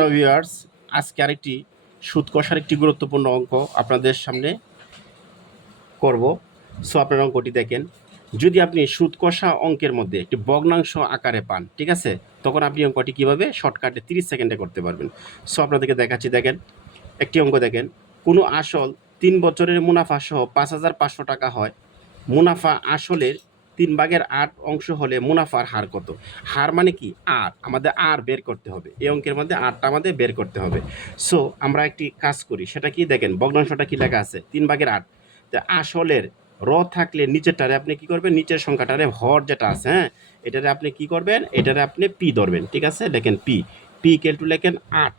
Hello viewers, আজকে আরেকটি সুদ কষার একটি গুরুত্বপূর্ণ অঙ্ক আপনাদের সামনে করব। সো আপনার অঙ্কটি দেখেন। যদি আপনি সুদ কষা অঙ্কের মধ্যে একটি ভগ্নাংশ আকারে পান, ঠিক আছে, তখন আপনি অঙ্কটি কীভাবে শর্টকাটে 30 সেকেন্ডে করতে পারবেন। সো আপনাদেরকে দেখাচ্ছি। দেখেন, একটি অঙ্ক দেখেন। কোনো আসল 3 বছরের মুনাফা সহ 5,500 টাকা হয়। মুনাফা আসলের 3/8 অংশ হলে মুনাফার হার কত? হার মানে কি? আর আমাদের আর বের করতে হবে। এই অঙ্কের মধ্যে আরটা আমাদের বের করতে হবে। সো আমরা একটি কাজ করি, সেটা কি দেখেন, ভগ্নাংশটা কি লেখা আছে 3/8। তো আসলের র থাকলে নিচেরটারে আপনি কি করবেন, নিচের সংখ্যাটারে হর যেটা আছে, হ্যাঁ, এটারে আপনি কি করবেন, এটারে আপনি পি ধরবেন, ঠিক আছে। দেখেন পি পি ইকুয়াল টু লেখেন 8,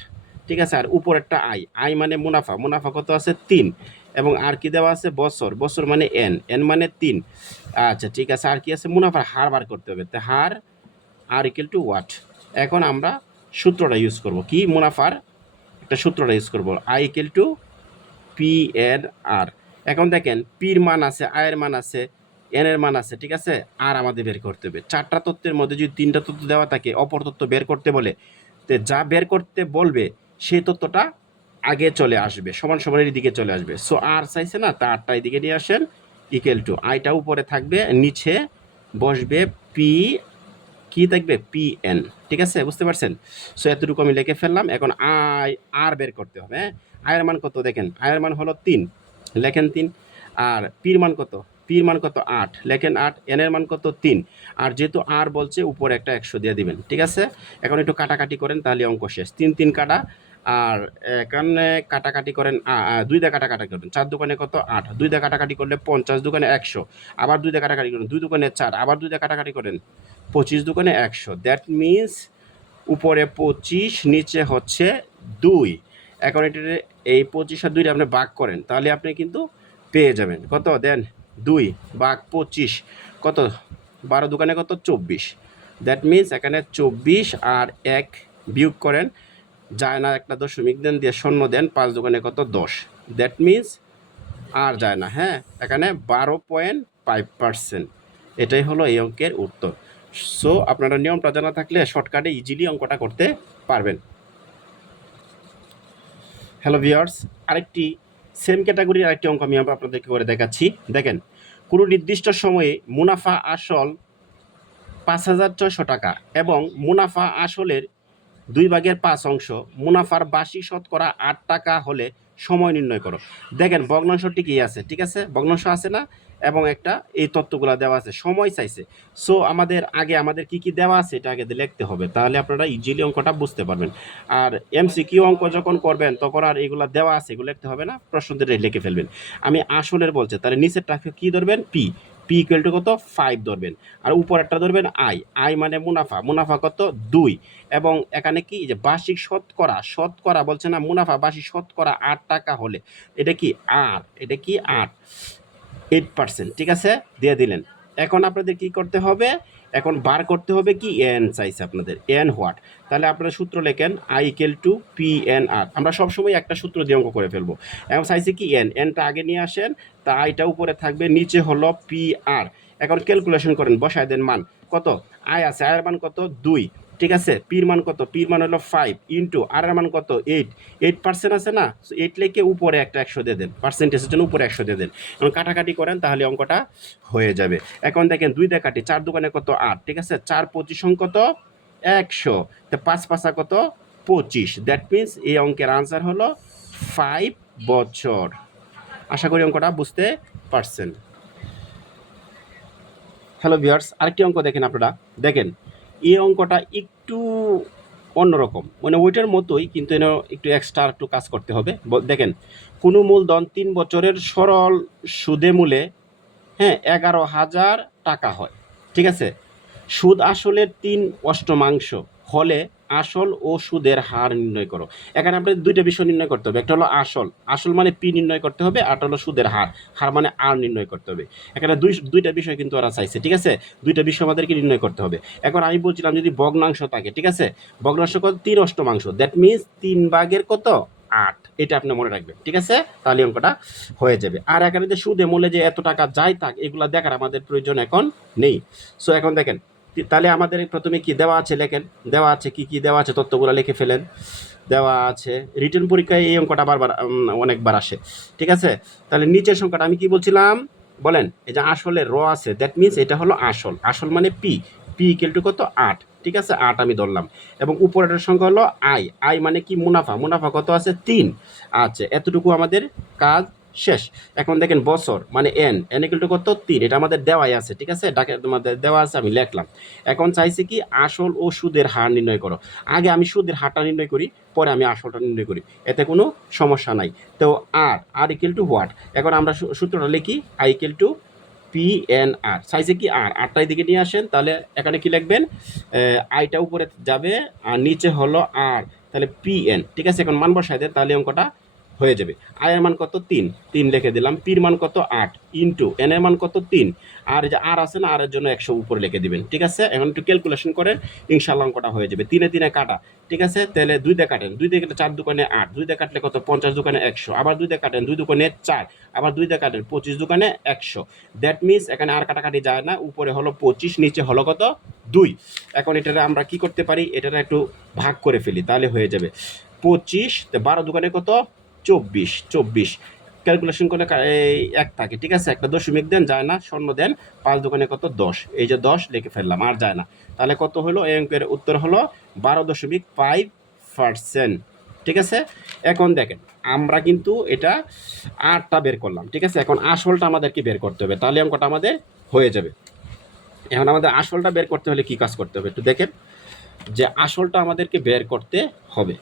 ঠিক আছে। আর উপরেরটা আই, আই মানে মুনাফা, মুনাফা কত আছে 3, এবং আর কি দেওয়া আছে বছর, বছর মানে এন, এন মানে 3। আচ্ছা ঠিক আছে, আর কি আছে, মুনাফার হার বার করতে হবে। তো হার আর ইকুয়াল টু ওয়াট। এখন আমরা সূত্রটা ইউজ করব, কি মুনাফার একটা সূত্রটা ইউজ করব, I equal to P N R. এখন দেখেন পির মান আছে, আয়ের মান আছে, এন এর মান আছে, ঠিক আছে। আর আমাদের বের করতে হবে। 4টা তথ্যের মধ্যে যদি 3টা তথ্য দেওয়া থাকে, অপর তথ্য বের করতে বলে, তো যা বের করতে বলবে সেই তথ্যটা আগে চলে আসবে, সমান সমানের দিকে চলে আসবে। সো আর চাইছে না, তা আরটা এদিকে নিয়ে আসেন, ইকুয়াল টু আইটা উপরে থাকবে, নিচে বসবে পি, কি থাকবে পি এন, ঠিক আছে, বুঝতে পারছেন। সো এতটুকু আমি লিখে ফেললাম। এখন আই আর বের করতে হবে। হ্যাঁ, আয়ের মান কত দেখেন, আয়ের মান হলো 3, লেখেন 3। আর পির মান কত, পির মান কত 8, লেখেন 8। এনের মান কত 3। আর যেহেতু আর বলছে উপরে একটা 100 দিয়ে দিবেন, ঠিক আছে। এখন একটু কাটাকাটি করেন, তাহলে অঙ্ক শেষ। 3 3 কাটা, আর এখানে কাটাকাটি করেন, 2 দিয়ে কাটাকাটি করেন, 4 দোকানে কত 8, 2 দিয়ে কাটাকাটি করলে 50, দোকানে 100, আবার 2 দিয়ে কাটাকাটি করেন, 2 দোকানে 4, আবার 2 দিয়ে কাটাকাটি করেন 25, দোকানে 100। দ্যাট মিনস উপরে 25, নিচে হচ্ছে 2। এখন এটা এই 25 আর 2 আপনি ভাগ করেন, তাহলে আপনি কিন্তু পেয়ে যাবেন কত, দেন 2 ভাগ 25 কত, 12 দোকানে কত 24। দ্যাট মিনস এখানে 24 আর 1 বিয়োগ করেন, যায় না, একটা দশমিক দেন, দিয়ে শূন্য দেন, 5 দোকানে কত 10। দ্যাট মিনস আর যায় না, হ্যাঁ, এখানে 12.5%। এটাই হলো এই অঙ্কের উত্তর। সো আপনারা নিয়মটা জানা থাকলে শর্টকাটে ইজিলি অঙ্কটা করতে পারবেন। হ্যালো ভিউয়ার্স, আরেকটি সেম ক্যাটাগরির আরেকটি অঙ্ক আমি আপনাদেরকে করে দেখাচ্ছি। দেখেন, কোনো নির্দিষ্ট সময়ে মুনাফা আসল 5,600 টাকা এবং মুনাফা আসলের 2/5 অংশ, মুনাফার বার্ষিক শতকরা 8 টাকা হলে সময় নির্ণয় করো। দেখেন ভগ্নাংশটি কি আছে, ঠিক আছে, ভগ্নাংশ আছে না, এবং একটা এই তথ্যগুলো দেওয়া আছে, সময় চাইছে। সো আমাদের আগে আমাদের কি কি দেওয়া আছে এটা আগে লিখতে হবে, তাহলে আপনারা ইজিলি অঙ্কটা বুঝতে পারবেন। আর এমসিকিউ অঙ্ক যখন করবেন তখন আর এগুলো দেওয়া আছে এগুলো লিখতে হবে না, প্রশ্নদের লিখে ফেলবেন। আমি আসলের বলছে, তাহলে নিচেরটাকে কি ধরবেন, পি, পি ইকুয়াল টু কত 5 ধরবেন, আর উপরেরটা ধরবেন আই, আই মানে মুনাফা, মুনাফা কত 2, এবং এখানে কি যে বার্ষিক শতকরা, শতকরা বলছে না, মুনাফা বার্ষিক শতকরা 8 টাকা হলে এটা কি আর, এটা কি 8%, ঠিক আছে, দিয়ে দিলেন। এখন আপনাদের কি করতে হবে, এখন বার করতে হবে কি এন চাইছে আপনাদের, এন হোয়াট। তাহলে আপনারা সূত্র লেখেন I equal to P N R. আমরা সবসময় একটা সূত্র দিয়ে অঙ্ক করে ফেলবো। এখন চাইছে কি এন, এনটা আগে নিয়ে আসেন, তা আইটা উপরে থাকবে, নিচে হলো পি আর। এখন ক্যালকুলেশন করেন, বসায় দেন মান কত, আয় আছে, আয়ের মান কত 2, ঠিক আছে। পির মান কত, পির মান হলো 5 ইন্টু আর এর মান কত 8% আছে না, 8 লেখে উপরে একটা 100 দিয়ে দেন, পার্সেন্টেজের জন্য উপরে 100 দিয়ে দেন। এখন কাটাকাটি করেন, তাহলে অঙ্কটা হয়ে যাবে। এখন দেখেন 2 দিয়ে কাটি, 4 দোকানে কত 8, ঠিক আছে, 4 25 কত 100, তো 5 5 কত 25। দ্যাট মিনস এই অঙ্কের আনসার হলো 5 বছর। আশা করি অঙ্কটা বুঝতে পারছেন। হ্যালো ভিউয়ার্স, আরেকটি অঙ্ক দেখেন আপনারা। দেখেন এই অঙ্কটা একটু অন্যরকম, মানে ওইটার মতোই, কিন্তু এনে একটু এক্সট্রা একটু কাজ করতে হবে। দেখেন, কোনো মূলধন 3 বছরের সরল সুদে মূলে, হ্যাঁ, 11,000 টাকা হয়, ঠিক আছে। সুদ আসলের 3/8 হলে আসল ও সুদের হার নির্ণয় করো। এখানে আপনাদের দুইটা বিষয় নির্ণয় করতে হবে, একটা হলো আসল, আসল মানে পি নির্ণয় করতে হবে, আর হলো সুদের হার, হার মানে আর নির্ণয় করতে হবে। এখানে দুইটা বিষয় কিন্তু ওরা চাইছে, ঠিক আছে, দুইটা বিষয় আমাদেরকে নির্ণয় করতে হবে। এখন আমি বলছিলাম যদি ভগ্নাংশ থাকে, ঠিক আছে, ভগ্নাংশ কত 3/8, দ্যাট মিনস 3/8 কত 8, এটা আপনি মনে রাখবেন, ঠিক আছে, তাহলে অঙ্কটা হয়ে যাবে। আর এখানে যে সুদে মূলে যে এত টাকা যাই থাক, এগুলো দেখার আমাদের প্রয়োজন এখন নেই। সো এখন দেখেন, তাহলে আমাদের প্রথমে কি দেওয়া আছে লেখেন, দেওয়া আছে কি কি দেওয়া আছে তথ্যগুলো লিখে ফেলেন। দেওয়া আছে। রিটেন পরীক্ষায় এই অঙ্কটা বারবার অনেকবার আসে, ঠিক আছে। তাহলে নিচের সংখ্যাটা আমি কি বলছিলাম বলেন, এই যে আসলে র আছে, দ্যাট মিনস এটা হলো আসল। আসল মানে পি, পি ইকুয়াল টু কত 8, ঠিক আছে, 8 আমি ধরলাম। এবং উপরের সংখ্যা হলো আই, আই মানে কি মুনাফা, মুনাফা কত আছে 3। আচ্ছা, এতটুকু আমাদের কাজ শেষ। এখন দেখেন বছর মানে এন, এন ইকুয়াল টু কত 3, এটা আমাদের দেওয়াই আছে, ঠিক আছে, ডাকে তোমাদের দেওয়া আছে, আমি লিখলাম। এখন চাইছি কি আসল ও সুদের হার নির্ণয় করো। আগে আমি সুদের হারটা নির্ণয় করি, পরে আমি আসলটা নির্ণয় করি, এতে কোনো সমস্যা নাই। তো আর আর ইকুয়াল টু হোয়াট, এখন আমরা সূত্রটা লিখি I equal to P N R, চাইছে কি আর, আরটা এদিকে নিয়ে আসেন, তাহলে এখানে কি লিখবেন, আইটা উপরে যাবে আর নিচে হলো আর, তাহলে পি এন, ঠিক আছে। এখন মান বসাই দেন, তাহলে অঙ্কটা হয়ে যাবে। আয়ের মান কত 3, 3 লিখে দিলাম। পির মান কত 8 ইন্টু এন এর মান কত 3, আর যে আর আছে না, আর এর জন্য 100 উপরে লিখে দিবেন, ঠিক আছে। এখন একটু ক্যালকুলেশন করেন, ইনশাআল্লাহ অঙ্কটা হয়ে যাবে। 3 3 কাটা, ঠিক আছে, তাহলে 2 দিয়ে কাটেন, 2 দিয়ে কাটলে 4 দোকানে 8, 2 দিয়ে কাটলে কত 50 দোকানে 100, আবার 2 দিয়ে কাটেন 2 দোকানে 4, আবার 2 দিয়ে কাটেন 25 দোকানে 100। দ্যাট মিনস এখানে আর কাটাকাটি যায় না, উপরে হলো 25, নিচে হলো কত 2। এখন এটারে আমরা কি করতে পারি, এটারে একটু ভাগ করে ফেলি, তাহলে হয়ে যাবে 25, 12 দোকানে কত 24, 24 ক্যালকুলেশন করলে এক থাকে, ঠিক আছে। একটা দশমিক দেন, যায় না, শূন্য দেন, 5 দোকানে কত 10, এই যে 10 লিখে ফেললাম, আর যায় না। তাহলে কত হলো, এই অঙ্কের উত্তর হলো 12.5%, ঠিক আছে। এখন দেখেন আমরা কিন্তু এটা 8টা বের করলাম, ঠিক আছে। এখন আসলটা আমাদেরকে বের করতে হবে, তাহলে অঙ্কটা আমাদের হয়ে যাবে। এখন আমাদের আসলটা বের করতে হলে কি কাজ করতে হবে একটু দেখেন, যে আসলটা আমাদেরকে বের করতে হবে।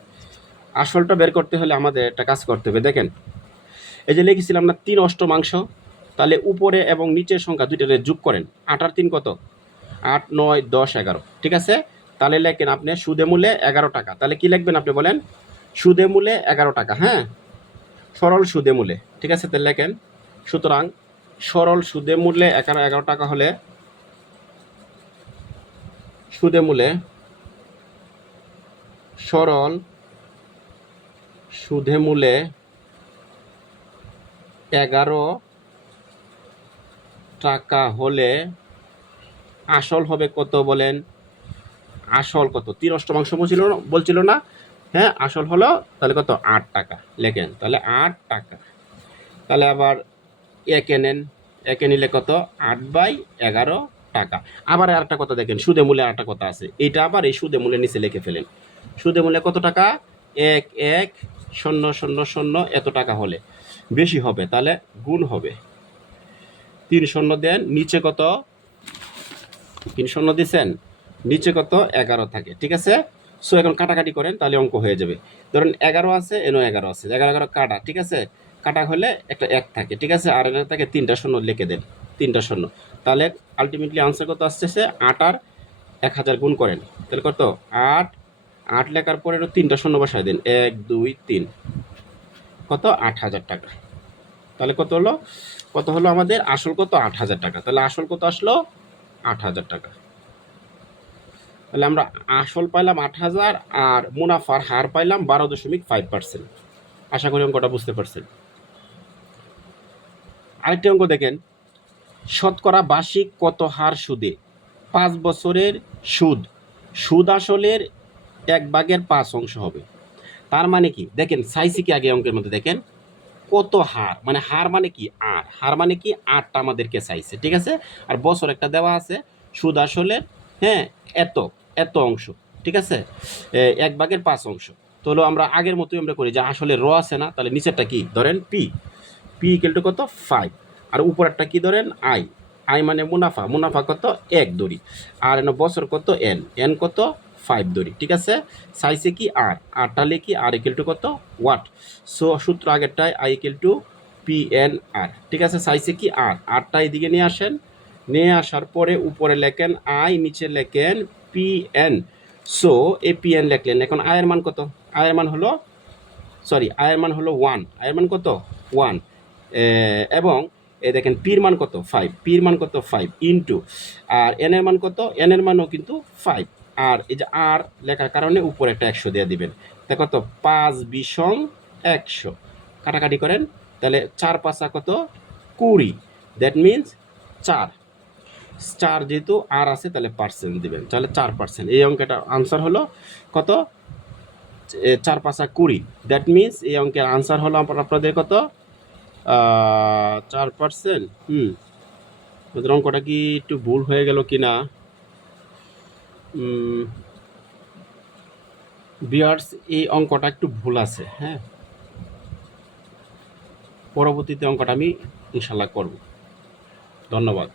আসলটা বের করতে হলে আমাদের একটা কাজ করতে হবে, দেখেন এই যে লিখেছিলাম না 3 অষ্টমাংশ, তাহলে উপরে এবং নিচের সংখ্যা দুইটারে যোগ করেন। 8 আর 3 কত, 8 9 10 11, ঠিক আছে। তাহলে লেখেন আপনি সুদে মূলে 11 টাকা, তাহলে কি লিখবেন আপনি বলেন, সুদে মূলে 11 টাকা, হ্যাঁ, সরল সুদে মূলে, ঠিক আছে। তাহলে লেখেন, সুতরাং সরল সুদে মূল্যে 11 টাকা হলে সুদে মূলে সরল সুদে মূলে 11 টাকা হলে আসল হবে কত বলেন, আসল কত 3 অষ্টমাংশ বলছিল না, হ্যাঁ, আসল হলো তাহলে কত 8 টাকা লেখেন, তাহলে 8 টাকা। তাহলে আবার একে নেন, একে নিলে কত 8/11 টাকা। আবার আরেকটা কথা দেখেন, সুদে মূলে আরেকটা কথা আছে, এটা আবার এই সুদে মূলে নিচে লিখে ফেলেন। সুদে মূলে কত টাকা, 1,1,0,0,0 এত টাকা হলে বেশি হবে, তাহলে গুণ হবে 3 শূন্য দেন, নিচে কত 3 শূন্য দিচ্ছেন, নিচে কত 11 থাকে, ঠিক আছে। সো এখন কাটাকাটি করেন, তাহলে অঙ্ক হয়ে যাবে। ধরুন 11 আছে, এনও 11 আছে, 11 11 কাটা, ঠিক আছে, কাটা হলে একটা 1 থাকে, ঠিক আছে, আর এখানে থাকে 3টা শূন্য লিখে দেন, 3টা শূন্য। তাহলে আলটিমেটলি আনসার কত আসতেছে, 8 আর 1000 গুণ করেন, তাহলে কত 8, 8 লেখার পরে 3টা শূন্য বসায় দেন, 1 2 3, কত 8000 টাকা। তাহলে কত হলো, কত হলো আমাদের আসল কত 8000 টাকা। তাহলে আসল কত আসলো 8000 টাকা। তাহলে আমরা আসল পাইলাম 8000 আর মুনাফার হার পাইলাম 12.5%। আশা করি অঙ্কটা বুঝতে পারছেন। আরেকটি অঙ্ক দেখেন, শতকরা বার্ষিক কত হার সুদে 5 বছরের সুদ, সুদ আসলের 1/5 হবে। তার মানে কি দেখেন, চাইছি কি আগে অঙ্কের মধ্যে দেখেন কত হার, মানে হার মানে কি আর, হার মানে কি 8টা আমাদেরকে চাইছে, ঠিক আছে। আর বছর একটা দেওয়া আছে, সুদ আসলের, হ্যাঁ, এত এত অংশ, ঠিক আছে, 1/5 অংশ। তো হলো আমরা আগের মতোই আমরা করি, যে আসলে র আছে না, তাহলে নিচেরটা কি ধরেন পি, পি ইকুয়াল টু কত 5, আর উপরেরটা কি ধরেন আই, আই মানে মুনাফা, মুনাফা কত 1 ধরি, আর এন বছর কত এন, এন কত 5 ধরি, ঠিক আছে। চাইছে কি আর, আরটা লিখি আর ইকুয়াল টু কত ওয়াট। সো সূত্র আগেরটাই I equal to P N R, ঠিক আছে। চাইছে কি আর, আরটা এদিকে নিয়ে আসেন, নিয়ে আসার পরে উপরে লেখেন আই, নিচে লেখেন পি এন। সো এ পি এন লেখলেন। এখন আয়ের মান কত, আয়ের মান হলো আয়ের মান হলো 1, আয়ের মান কত 1, এবং এই দেখেন পির মান কত 5, পির মান কত 5 ইন্টু, আর এন এর মান কত, এন এর মানও কিন্তু 5, আর এই যে আর লেখার কারণে উপরে একটা 100 দিয়ে দিবেন। তা কত 5 20 100, কাটাকাটি করেন, তাহলে 4 5 কত 20, দ্যাট মিনস 4 যেহেতু আর আছে তাহলে পার্সেন্ট দিবেন, তাহলে 4%। এই অঙ্কটা আনসার হলো কত 4×5 20, দ্যাট মিনস এই অঙ্কের আনসার হলো আপনাদের কত 4%। ওদের অঙ্কটা কি একটু ভুল হয়ে গেল কি না ভিউয়ার্স, এই অঙ্কটা একটু ভুল আছে। হ্যাঁ, পরবর্তীতে অঙ্কটা আমি ইনশাল্লাহ করব। ধন্যবাদ।